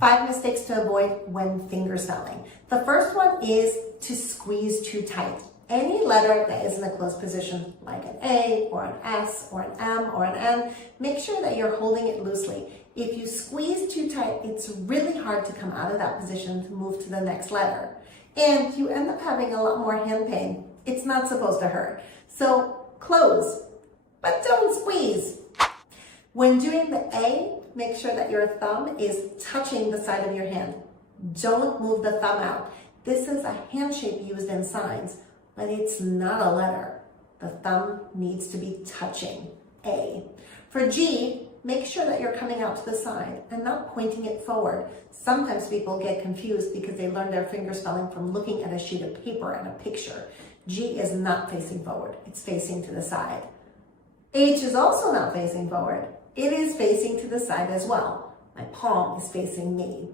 5 mistakes to avoid when fingerspelling. The first one is to squeeze too tight. Any letter that is in a closed position, like an A or an S or an M or an N, make sure that you're holding it loosely. If you squeeze too tight, it's really hard to come out of that position to move to the next letter. And you end up having a lot more hand pain. It's not supposed to hurt. So close, but don't squeeze. When doing the A, make sure that your thumb is touching the side of your hand. Don't move the thumb out. This is a hand shape used in signs, but it's not a letter. The thumb needs to be touching A. For G, make sure that you're coming out to the side and not pointing it forward. Sometimes people get confused because they learn their fingerspelling from looking at a sheet of paper and a picture. G is not facing forward, it's facing to the side. H is also not facing forward. It is facing to the side as well. My palm is facing me.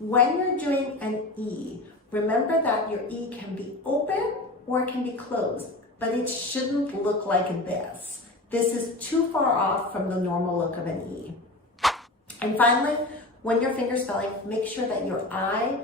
When you're doing an E, remember that your E can be open or it can be closed, but it shouldn't look like this. This is too far off from the normal look of an E. And finally, when you're fingerspelling, make sure that your I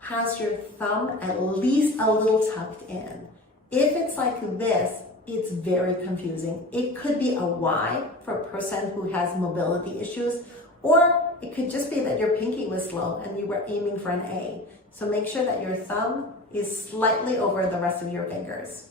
has your thumb at least a little tucked in. If it's like this, it's very confusing. It could be a Y for a person who has mobility issues, or it could just be that your pinky was slow and you were aiming for an A. So make sure that your thumb is slightly over the rest of your fingers.